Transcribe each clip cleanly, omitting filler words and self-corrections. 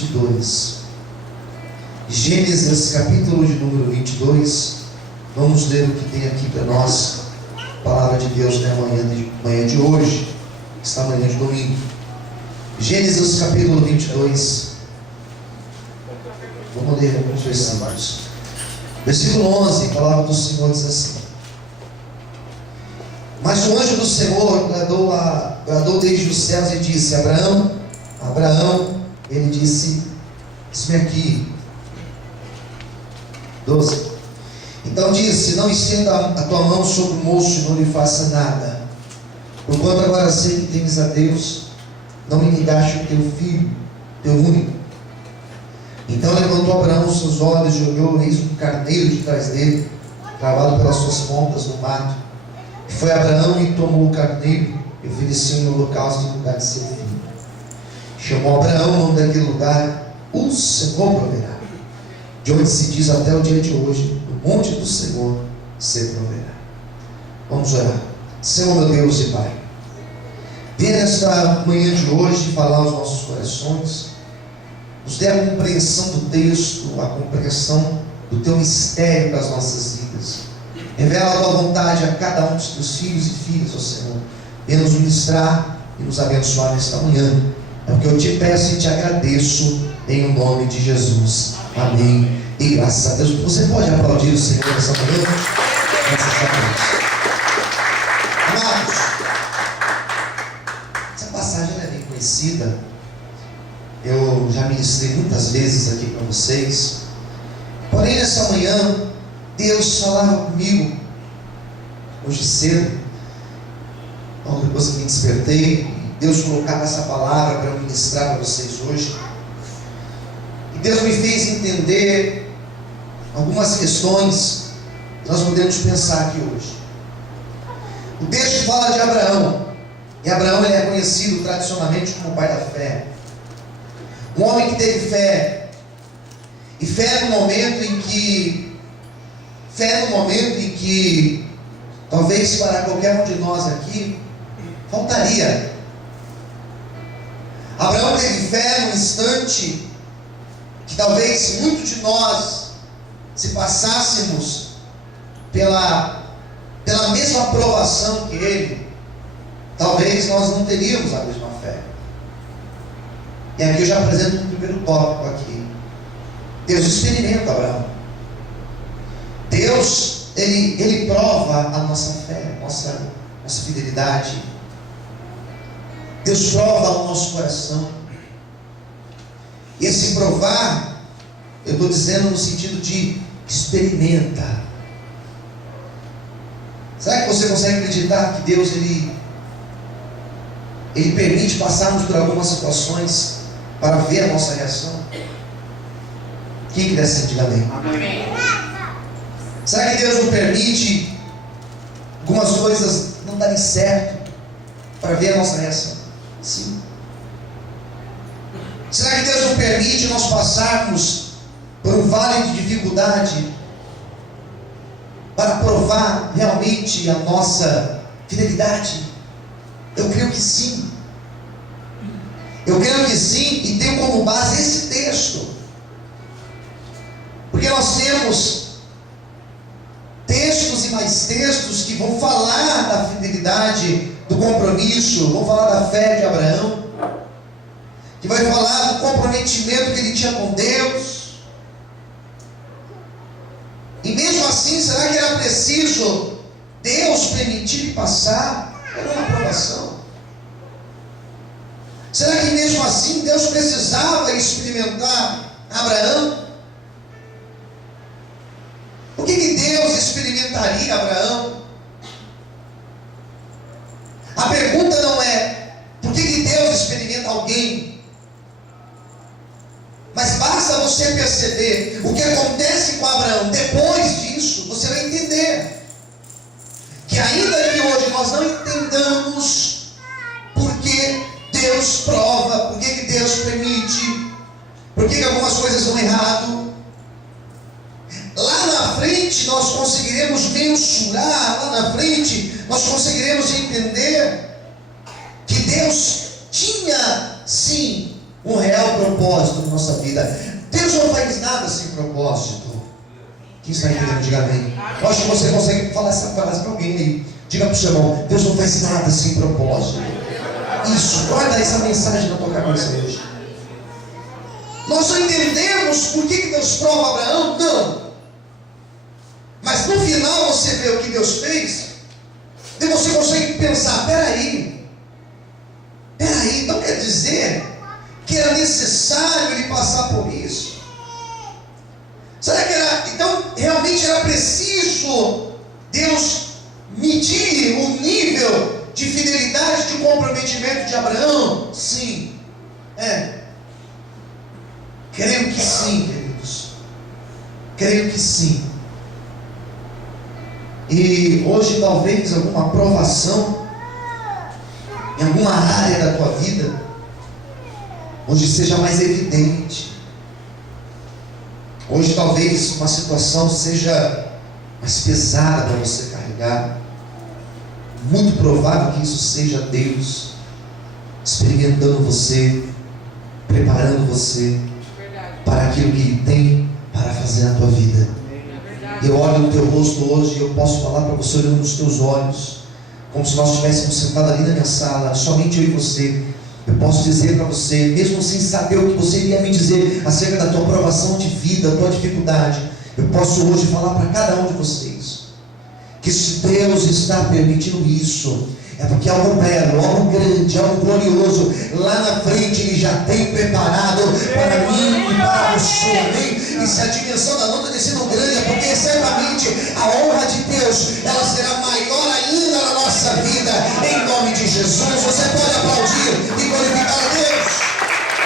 22. Gênesis, capítulo de número 22. Vamos ler o que tem aqui para nós, a palavra de Deus na manhã de hoje, esta manhã de domingo. Gênesis, capítulo 22. Vamos ler alguns versículos. Versículo 11, a palavra do Senhor diz assim: Mas o anjo do Senhor bradou desde os céus e disse: Abraão, Abraão. Ele disse: Eis-me aqui. 12. Então disse: Não estenda a tua mão sobre o moço e não lhe faça nada, porquanto agora sei que temes a Deus, não me negaste o teu filho, teu único. Então levantou Abraão os seus olhos e olhou, eis um carneiro de trás dele, cravado pelas suas pontas no mato. E foi Abraão e tomou o carneiro e ofereceu em holocausto em lugar de seu filho. Chamou Abraão o nome daquele lugar: O Senhor proverá. De onde se diz até o dia de hoje: no monte do Senhor se proverá. Vamos orar. Senhor, meu Deus e Pai, venha nesta manhã de hoje falar aos nossos corações, nos dê a compreensão do texto, a compreensão do Teu mistério para as nossas vidas. Revela a Tua vontade a cada um dos Teus filhos e filhas, ó Senhor. Venha nos ministrar e nos abençoar nesta manhã. É o que eu te peço e te agradeço, em o nome de Jesus. Amém. E graças a Deus. Você pode aplaudir o Senhor nessa manhã? Graças a Deus. Amados, essa passagem é bem conhecida. Eu já ministrei muitas vezes aqui para vocês. Porém, nessa manhã, Deus falava comigo, hoje cedo, logo depois que me despertei. Deus colocava essa palavra para ministrar para vocês hoje. E Deus me fez entender algumas questões que nós podemos pensar aqui hoje. O texto fala de Abraão. E Abraão, ele é conhecido tradicionalmente como o pai da fé. Um homem que teve fé. E fé no momento em que talvez para qualquer um de nós aqui faltaria. Abraão teve fé num instante que talvez muitos de nós, se passássemos pela mesma provação que ele, talvez nós não teríamos a mesma fé. E aqui eu já apresento um primeiro tópico aqui. Deus experimenta Abraão. Deus, ele prova a nossa fé, nossa fidelidade. Deus prova o nosso coração. E esse provar, eu estou dizendo no sentido de experimenta. Será que você consegue acreditar que Deus ele permite passarmos por algumas situações para ver a nossa reação? Quem quiser sentir, amém? Amém. Será que Deus não permite algumas coisas não darem certo para ver a nossa reação? Sim. Será que Deus não permite nós passarmos por um vale de dificuldade para provar realmente a nossa fidelidade? Eu creio que sim. Eu creio que sim, e tenho como base esse texto. Porque nós temos textos e mais textos que vão falar da fidelidade, do compromisso, vão falar da fé de Abraão, que vai falar do comprometimento que ele tinha com Deus. E mesmo assim, será que era preciso Deus permitir passar por uma provação? Será que mesmo assim Deus precisava experimentar Abraão? Por que Deus experimentaria Abraão? A pergunta não é por que Deus experimenta alguém, mas basta você perceber o que acontece com Abraão. Depois disso, você vai entender que ainda que hoje nós não entendamos por que Deus prova, por que Deus permite, por que algumas coisas dão errado, lá na frente nós conseguiremos mensurar, lá na frente nós conseguiremos entender que Deus tinha sim um real propósito na nossa vida. Deus não faz nada sem propósito. Quem está entendendo, diga amém. Eu acho que você consegue falar essa frase para alguém aí. Diga para o seu irmão: Deus não faz nada sem propósito. Isso, guarda essa mensagem na tua cabeça hoje. Nós não entendemos por que Deus prova Abraão, não. Mas no final você vê o que Deus fez, e você consegue pensar: peraí, então quer dizer que era necessário ele passar por isso? Será que era, então realmente era preciso Deus medir o nível de fidelidade, de comprometimento de Abraão? Sim, creio que sim, queridos, creio que sim. E hoje talvez alguma provação em alguma área da tua vida hoje seja mais evidente. Hoje talvez uma situação seja mais pesada para você carregar. Muito provável que isso seja Deus experimentando você, preparando você para aquilo que Ele tem para fazer na tua vida. Eu olho no teu rosto hoje e eu posso falar para você, olhando nos teus olhos, como se nós estivéssemos sentados ali na minha sala, somente eu e você. Eu posso dizer para você, mesmo sem saber o que você iria me dizer acerca da tua provação de vida, da tua dificuldade, eu posso hoje falar para cada um de vocês, que se Deus está permitindo isso, é porque algo belo, algo grande, algo glorioso lá na frente Ele já tem preparado para mim e para você, amém? E se a dimensão da nota tem sido grande, é porque certamente a honra de Deus, ela será maior ainda na nossa vida, em nome de Jesus. Você pode aplaudir e glorificar a Deus,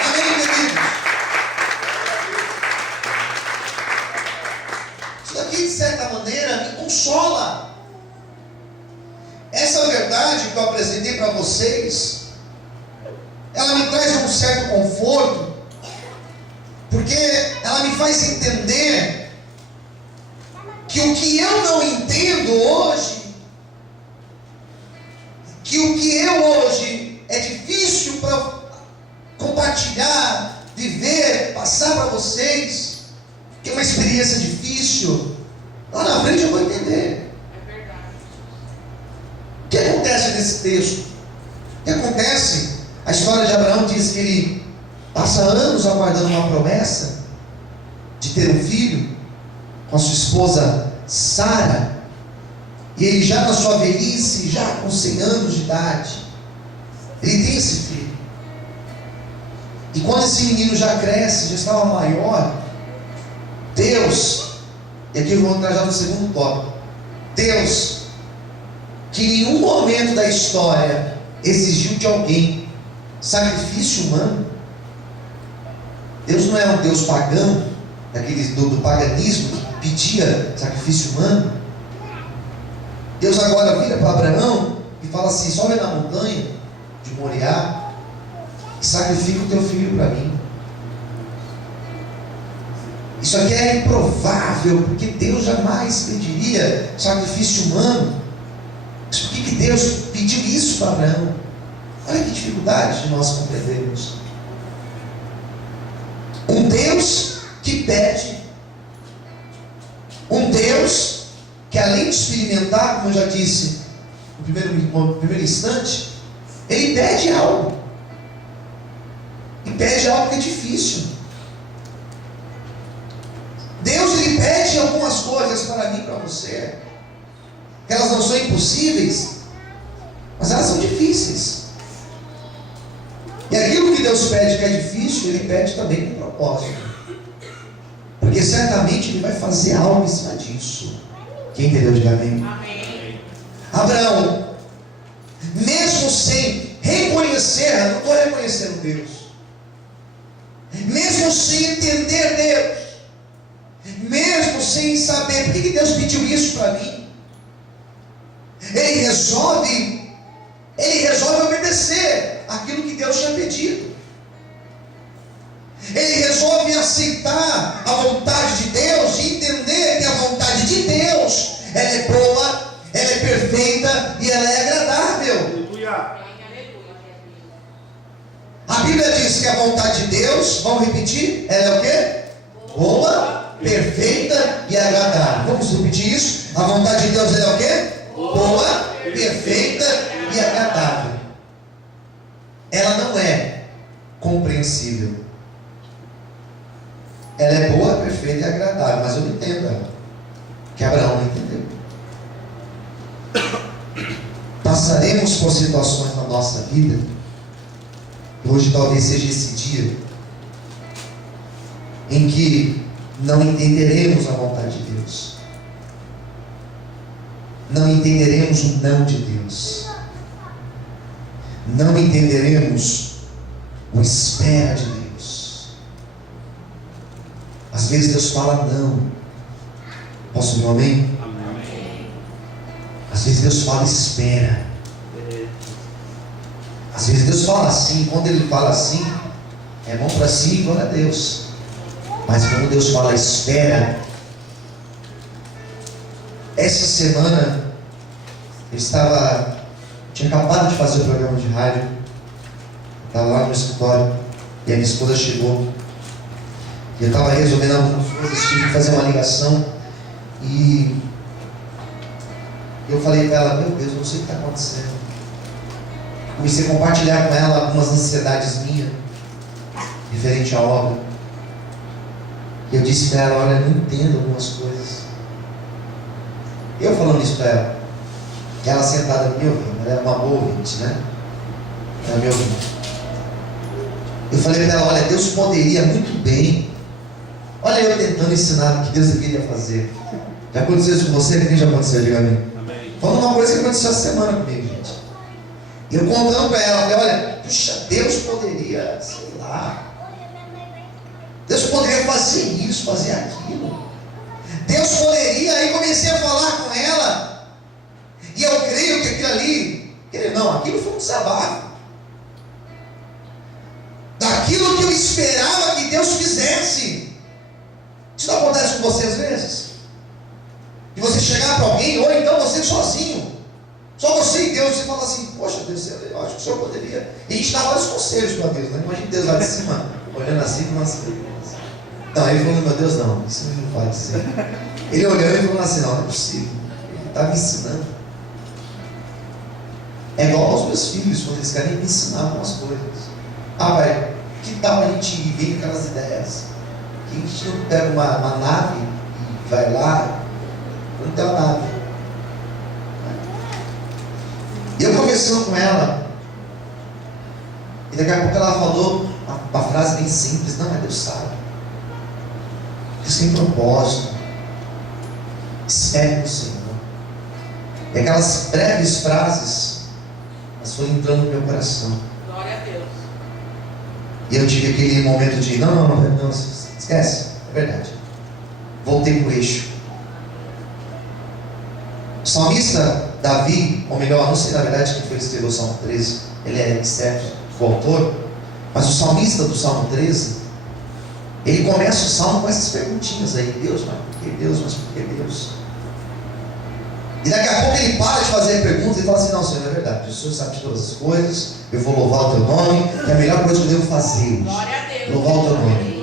amém, queridos? Isso daqui, de certa maneira, me consola. Essa verdade que eu apresentei para vocês, ela me traz um certo conforto, porque ela me faz entender que o que eu não entendo hoje, que o que eu hoje é difícil para compartilhar, viver, passar para vocês, que é uma experiência difícil, lá na frente eu vou entender. O que acontece nesse texto? O que acontece? A história de Abraão diz que ele passa anos aguardando uma promessa de ter um filho com a sua esposa Sara, e ele já na sua velhice, já com 100 anos de idade, ele tem esse filho. E quando esse menino já cresce, já estava maior, Deus, e aqui eu vou entrar já no segundo tópico, Deus, que em nenhum momento da história exigiu de alguém sacrifício humano. Deus não é um Deus pagão, do paganismo, que pedia sacrifício humano. Deus agora vira para Abraão e fala assim: sobe na montanha de Moriá e sacrifica o teu filho para mim. Isso aqui é improvável, porque Deus jamais pediria sacrifício humano. Mas por que Deus pediu isso para Abraão? Olha que dificuldade de nós compreendermos. Um Deus que pede, um Deus que, além de experimentar, como eu já disse no primeiro instante, Ele pede algo, e pede algo que é difícil. Deus, Ele pede algumas coisas para mim e para você, que elas não são impossíveis, mas elas são difíceis. E aquilo que Deus pede que é difícil, Ele pede também com propósito, porque certamente Ele vai fazer algo em cima disso. Quem entendeu, diga amém. Amém. Abraão, mesmo sem reconhecer, não estou reconhecendo Deus, mesmo sem entender Deus, mesmo sem saber por que Deus pediu isso para mim, ele resolve obedecer aquilo que Deus tinha pedido. Ele resolve aceitar a vontade de Deus e entender que a vontade de Deus, ela é boa, ela é perfeita e ela é agradável. A Bíblia Bíblia diz que a vontade de Deus, vamos repetir, ela é o quê? Boa, perfeita e agradável. Vamos repetir isso? A vontade de Deus ela é o quê? Boa, perfeita e agradável. Ela não é compreensível. Ela é boa, perfeita e agradável, mas eu não entendo ela, que Abraão não entendeu. Passaremos por situações na nossa vida, hoje talvez seja esse dia, em que não entenderemos a vontade de Deus, não entenderemos o não de Deus, não entenderemos o espera de Deus. Às vezes Deus fala não. Posso ouvir um amém? Amém. Às vezes Deus fala espera. Às vezes Deus fala assim. Quando Ele fala assim, é bom para si e glória a Deus. Mas quando Deus fala espera, essa semana eu tinha acabado de fazer o programa de rádio, estava lá no escritório e a minha esposa chegou e eu estava resolvendo algumas coisas, tive que fazer uma ligação e eu falei para ela: meu Deus, não sei o que está acontecendo. Comecei a compartilhar com ela algumas ansiedades minhas referente à obra. E eu disse para ela: olha, eu não entendo algumas coisas. Eu falando isso para ela, e ela sentada me ouvindo, ela era uma boa ouvinte, né? Ela me ouvindo. Eu falei para ela: olha, Deus poderia muito bem. Olha eu tentando ensinar o que Deus deveria fazer. Já aconteceu isso com você? Quem já aconteceu? Diga amém. Falando uma coisa que aconteceu essa semana comigo, gente. E eu contando para ela, falei: olha, puxa, Deus poderia, sei lá, Deus poderia fazer isso, fazer aquilo. Deus poderia. Aí comecei a falar com ela. E eu creio que aquilo foi um desabafo. Daquilo que eu esperava que Deus fizesse. Isso não acontece com você às vezes? De você chegar para alguém, ou então você sozinho, só você e Deus, você fala assim: poxa Deus, eu acho que o Senhor poderia. E a gente dá vários conselhos para Deus, né? Imagina Deus lá de cima, olhando assim para nós. Não, ele falou: meu Deus, não, isso não pode ser. Ele olhando e falando assim: não é possível. Ele está me ensinando. É igual aos meus filhos, quando eles querem me ensinar algumas coisas. Ah, pai, que tal a gente vir com aquelas ideias? Que a gente não pega uma nave e vai lá, não tem uma nave. E eu conversando com ela, e daqui a pouco ela falou uma frase bem simples: não, Deus sabe. Deus tem propósito. Espere no Senhor. E aquelas breves frases, elas foram entrando no meu coração. Glória a Deus. E eu tive aquele momento de: não, esquece, é verdade. Voltei para o eixo. O salmista Davi, ou melhor, não sei na verdade quem foi que escreveu o Salmo 13, ele é certo, o autor, mas o salmista do Salmo 13, ele começa o salmo com essas perguntinhas aí: Deus, mas por que Deus? Mas por que Deus? E daqui a pouco ele para de fazer perguntas e fala assim: não, Senhor, é verdade, o Senhor sabe de todas as coisas, eu vou louvar o teu nome, que é a melhor coisa que eu devo fazer hoje, louvar o teu nome.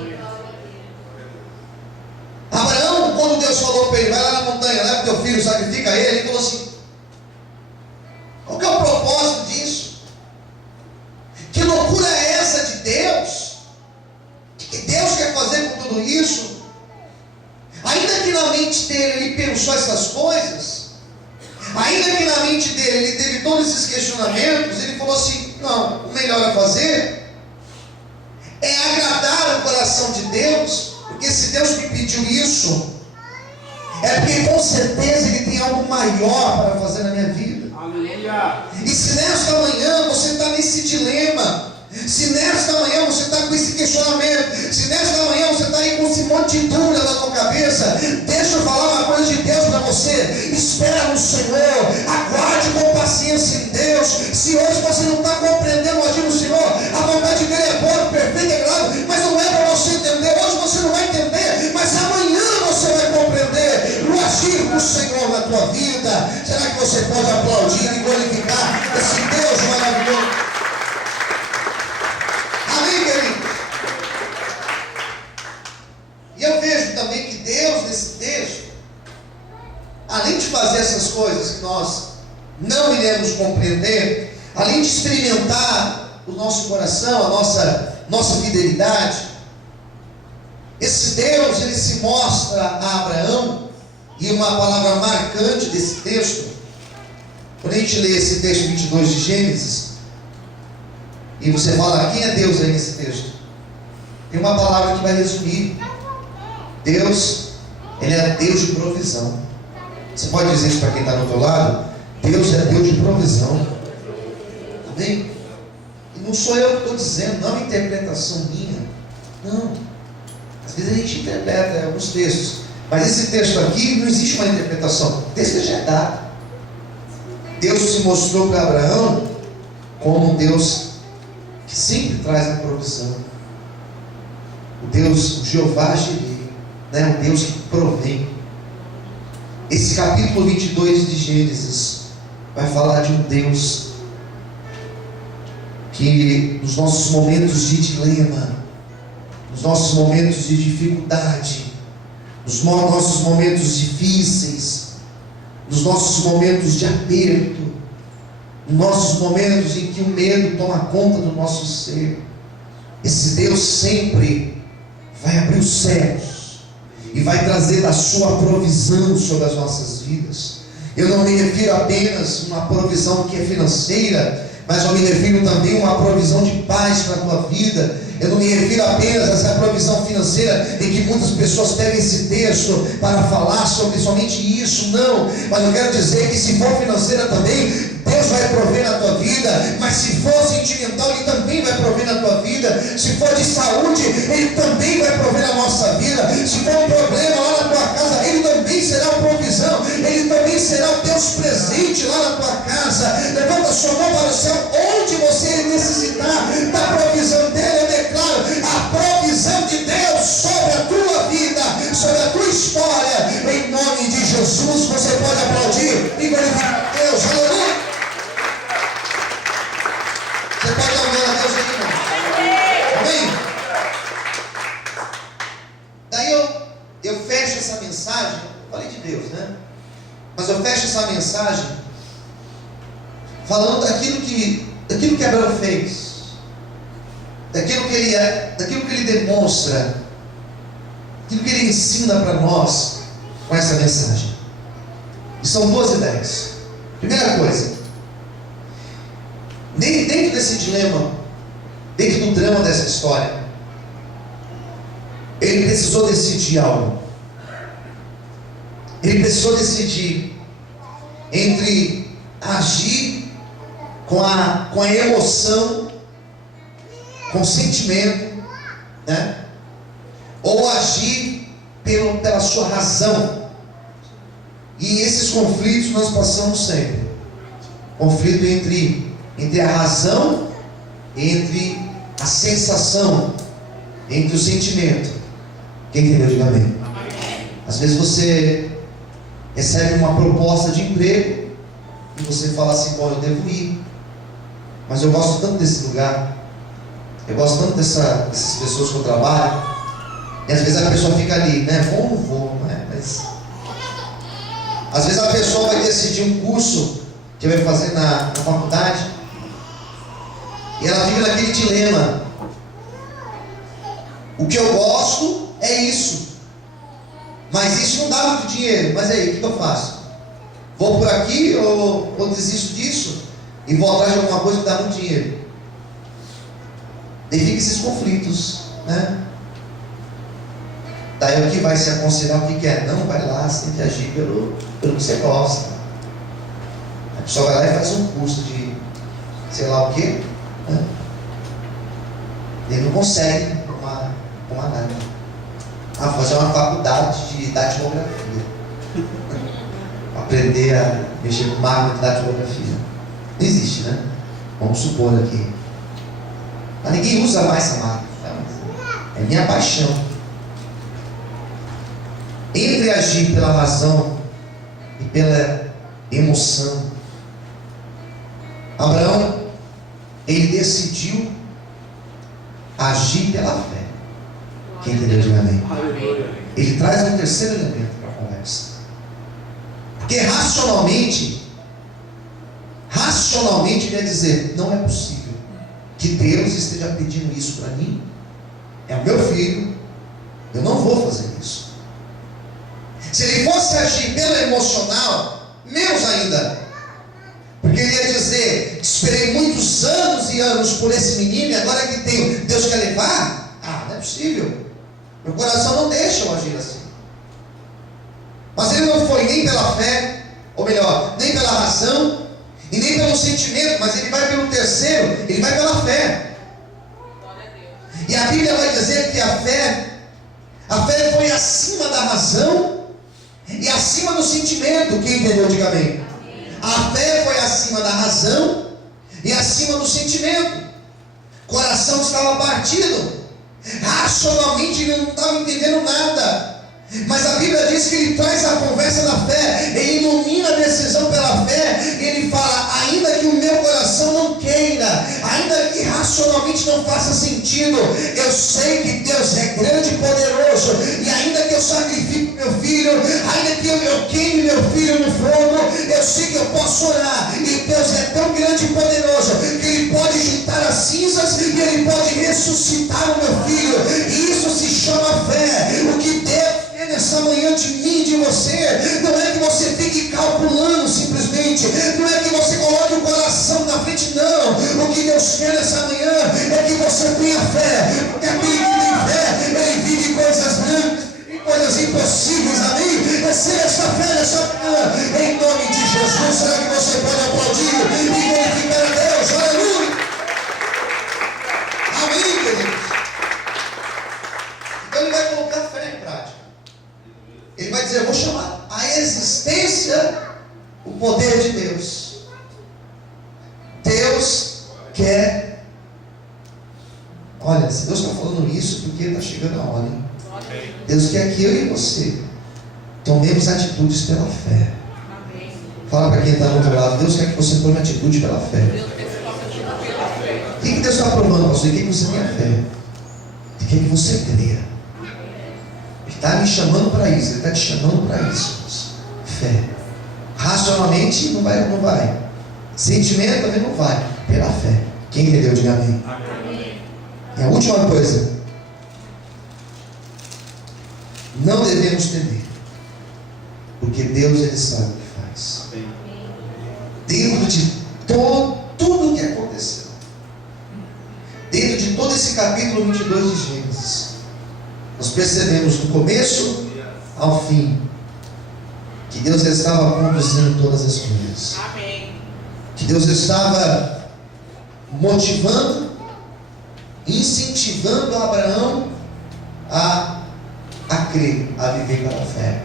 Abraão, quando Deus falou para ele: vai lá na montanha, leva o teu filho, sacrifica ele, ele falou assim: qual que é o propósito disso? Que loucura é essa de Deus? O que Deus quer fazer com tudo isso? Ainda que na mente dele ele pensou essas coisas, ainda que na mente dele ele teve todos esses questionamentos, ele falou assim: não, o melhor a fazer é agradar o coração de Deus, porque se Deus me pediu isso, é porque com certeza Ele tem algo maior para fazer na minha vida. Aleluia. E se nesta manhã você está nesse dilema, se nesta manhã você está com esse questionamento, se nesta manhã você está aí com esse monte de dúvida na tua cabeça, deixa eu falar uma coisa de Deus para você: espera no Senhor, aguarde com paciência em Deus. Se hoje você não está compreendendo o agir do Senhor, a vontade dele é boa, perfeita e agradável, mas não é para você entender. Hoje você não vai entender, mas amanhã você vai compreender o agir do Senhor na tua vida. Será que você pode aplaudir e glorificar esse Deus maravilhoso? Amém, E eu vejo também que Deus, nesse texto, além de fazer essas coisas que nós não iremos compreender, além de experimentar o nosso coração, a nossa fidelidade, esse Deus, ele se mostra a Abraão, e uma palavra marcante desse texto, quando a gente lê esse texto 22 de Gênesis, e você fala, quem é Deus aí nesse texto? Tem uma palavra que vai resumir. Deus, ele é Deus de provisão. Você pode dizer isso para quem está do outro lado? Deus é Deus de provisão. Amém? E não sou eu que estou dizendo, não é uma interpretação minha. Não. Às vezes a gente interpreta alguns textos, mas esse texto aqui não existe uma interpretação. O texto já é dado. Deus se mostrou para Abraão como um Deus que sempre traz a provisão. O Deus, o Jeová Jireh, né? O Deus que provém. Esse capítulo 22 de Gênesis vai falar de um Deus que nos nossos momentos de dilema, nos nossos momentos de dificuldade, nos nossos momentos difíceis, nos nossos momentos de aperto, nos nossos momentos em que o medo toma conta do nosso ser, esse Deus sempre vai abrir os céus e vai trazer a sua provisão sobre as nossas vidas. Eu não me refiro apenas a uma provisão que é financeira, mas eu me refiro também a uma provisão de paz para a tua vida. Eu não me refiro apenas a essa provisão financeira em que muitas pessoas pegam esse texto para falar sobre somente isso, não. Mas eu quero dizer que se for financeira também, Deus vai prover na tua vida. Mas se for sentimental, Ele também vai prover na tua vida. Se for de saúde, Ele também vai prover na nossa vida. Se for um problema lá na tua casa, Ele também será a provisão. Ele também será o Deus presente lá na tua casa. Levanta a sua mão para o céu, onde você necessitar da provisão dEle. Eu declaro a provisão de Deus sobre a tua vida, sobre a tua história, em nome de Jesus. Você pode aplaudir e glorificar a Deus. Aleluia. Você pode dar glória a Deus aí, irmão? Amém? Daí eu fecho essa mensagem. Eu falei de Deus, né? Mas eu fecho essa mensagem falando daquilo que Abraão fez, daquilo que ele é, daquilo que ele demonstra, daquilo que ele ensina para nós com essa mensagem. E são duas ideias. Primeira coisa, dentro desse dilema, dentro do drama dessa história, ele precisou decidir algo. Ele precisou decidir entre agir com a emoção, com o sentimento, né? Ou agir pela sua razão. E esses conflitos nós passamos sempre. Conflito entre a razão, entre a sensação, entre o sentimento. Quem entendeu, diga amém. Às vezes você recebe uma proposta de emprego e você fala assim, bom, eu devo ir, mas eu gosto tanto desse lugar, eu gosto tanto dessas pessoas que eu trabalho, e às vezes a pessoa fica ali, né, vou ou não vou, né? Mas às vezes a pessoa vai decidir um curso que vai fazer na faculdade, e ela fica naquele dilema, o que eu gosto é isso, mas isso não dá muito dinheiro, mas aí, o que eu faço? Vou por aqui ou desisto disso e vou atrás de alguma coisa que dá muito dinheiro? Daí fica esses conflitos, né? Daí o que vai se aconselhar, o que é? Não, vai lá, você tem que agir pelo que você gosta. A pessoa vai lá e faz um curso de sei lá o que, né? Ele não consegue uma nada. Fazer uma faculdade de datilografia, aprender a mexer com máquina de datilografia. Não existe, né? Vamos supor aqui. Mas ninguém usa mais essa máquina. É minha paixão. Entre agir pela razão e pela emoção, Abraão, ele decidiu agir pela fé. Quem entendeu, diga amém. Ele traz um terceiro elemento para a conversa. Porque racionalmente ele ia dizer, não é possível que Deus esteja pedindo isso para mim. É o meu filho, eu não vou fazer isso. Se ele fosse agir pelo emocional, menos ainda. Porque ele ia dizer, esperei muitos anos e anos por esse menino, e agora que tenho, Deus quer levar? Ah, não é possível. Meu coração não deixa eu agir assim. Mas ele não foi nem pela fé, ou melhor, nem pela razão, e nem pelo sentimento, mas ele vai pelo terceiro, ele vai pela fé. E a Bíblia vai dizer que a fé foi acima da razão e acima do sentimento. Quem entendeu, diga amém. A fé foi acima da razão e acima do sentimento. O coração estava partido. Racionalmente ele não estava entendendo nada. Mas a Bíblia diz que ele traz a conversa da fé. Ele ilumina a decisão pela fé. E ele fala, ainda que o meu coração não queira, ainda que racionalmente não faça sentido, eu sei que Deus é grande e poderoso. E ainda que eu sacrifique meu filho, ainda que eu queime meu filho no fogo, eu sei que eu posso orar. E Deus é tão grande e poderoso que Ele pode juntar as cinzas e Ele pode ressuscitar o meu filho. E isso se chama fé. O que Deus nessa manhã de mim, de você, não é que você fique calculando simplesmente, não é que você coloque o coração na frente, não. O que Deus quer nessa manhã é que você tenha fé, porque aquele que tem fé, ele vive coisas grandes e coisas impossíveis, amém? Receba essa fé nessa manhã, em nome de Jesus. Será que você pode aplaudir e glorificar a Deus? Aleluia! Amém, queridos? Então ele vai colocar fé em prática. Ele vai dizer, eu vou chamar a existência o poder de Deus. Deus quer. Olha, se Deus está falando isso, porque está chegando a hora, hein? Deus quer que eu e você tomemos atitudes pela fé. Fala para quem está do outro lado, Deus quer que você tome atitude pela fé. O que Deus está aprovando, pastor? Ele quer que você tenha fé. Ele quer que você creia. Está me chamando para isso, Ele está te chamando para isso. Fé. Racionalmente não vai. Sentimento também não vai. Pela fé. Quem entendeu, diga amém. E a última coisa. Não devemos temer. Porque Deus, Ele sabe o que faz. Dentro de tudo o que aconteceu. Dentro de todo esse capítulo 22 de Gênesis. Nós percebemos do começo ao fim que Deus estava conduzindo todas as coisas. Amém. Que Deus estava motivando, incentivando Abraão a crer, a viver pela fé,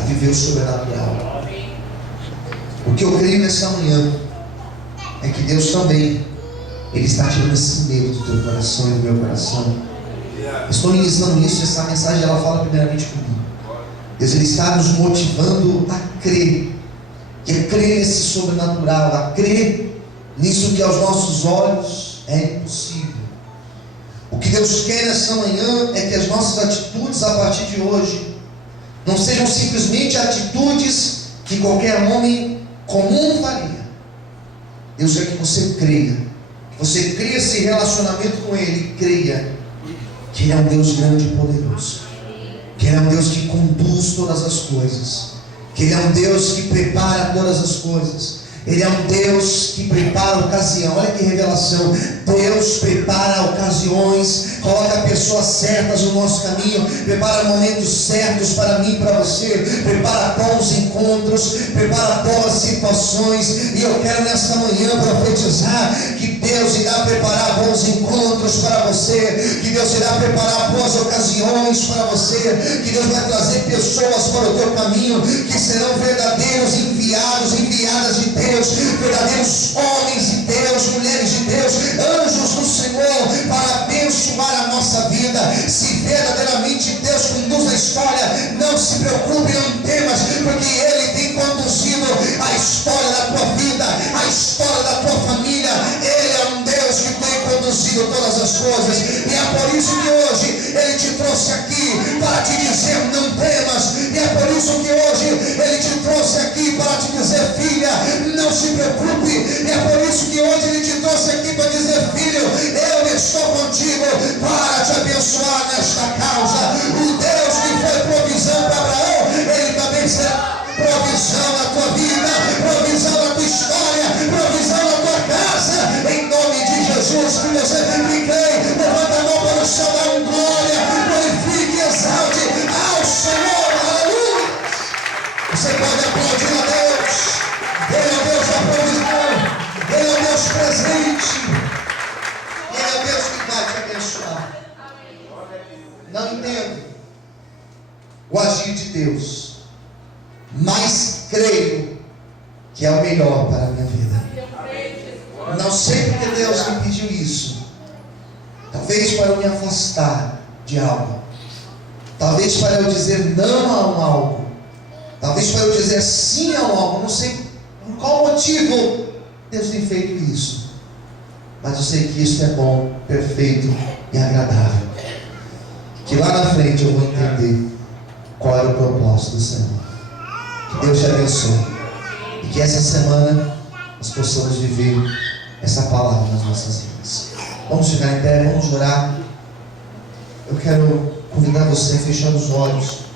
a viver o sobrenatural. Amém. O que eu creio nessa manhã é que Deus também, Ele está tirando esse medo do teu coração e do meu coração. Estou ministrando isso, essa mensagem ela fala primeiramente comigo. Deus, Ele está nos motivando a crer, e a crer nesse sobrenatural, a crer nisso que aos nossos olhos é impossível. O que Deus quer nessa manhã é que as nossas atitudes a partir de hoje não sejam simplesmente atitudes que qualquer homem comum faria. Deus quer que você creia, que você crie esse relacionamento com Ele, creia que Ele é um Deus grande e poderoso, que Ele é um Deus que conduz todas as coisas, que Ele é um Deus que prepara todas as coisas, Ele é um Deus que prepara a ocasião. Olha que revelação. Deus prepara ocasiões, coloca pessoas certas no nosso caminho, prepara momentos certos para mim e para você, prepara bons encontros, prepara boas situações. E eu quero nesta manhã profetizar que Deus irá preparar bons encontros para você, que Deus irá preparar boas ocasiões para você, que Deus vai trazer pessoas para o teu caminho que serão verdadeiros enviadas de Deus, verdadeiros homens de Deus, mulheres de Deus, anjos do Senhor, para abençoar a nossa vida. Se verdadeiramente Deus conduz a história, não se preocupe, não temas, porque Ele tem conduzido a história da tua vida, a história da tua família. Ele é um Deus que tem conduzido todas as coisas, e é por isso que hoje Ele te trouxe aqui para te dizer: não temas. E é por isso que hoje Ele te trouxe aqui para te dizer: filha, não se preocupe. E é por isso que hoje Ele te trouxe aqui para dizer: filho, eu estou contigo para te abençoar nesta causa. O Deus que foi provisão para Abraão, Ele também será provisão na tua vida, provisão na tua história, provisão na tua casa, em nome de Jesus. Que você sempre crê, levanta a mão para o céu, dá um glória, glorifique e exalte ao Senhor. Aleluia. Você pode aplaudir a Deus. Ele é o Deus da provisão, Ele é o Deus presente, Ele é o Deus que vai te abençoar. Não entendo o agir de Deus, mas creio que é o melhor para a minha vida. Não sei porque Deus me pediu isso. Talvez para eu me afastar de algo, talvez para eu dizer não a um algo, talvez para eu dizer sim a um algo. Não sei por qual motivo Deus tem feito isso, mas eu sei que isso é bom, perfeito e agradável. Que lá na frente eu vou entender qual era o propósito do Senhor. Que Deus te abençoe e que essa semana nós possamos viver essa palavra nas nossas vidas. Vamos ficar em pé, vamos orar. Eu quero convidar você a fechar os olhos.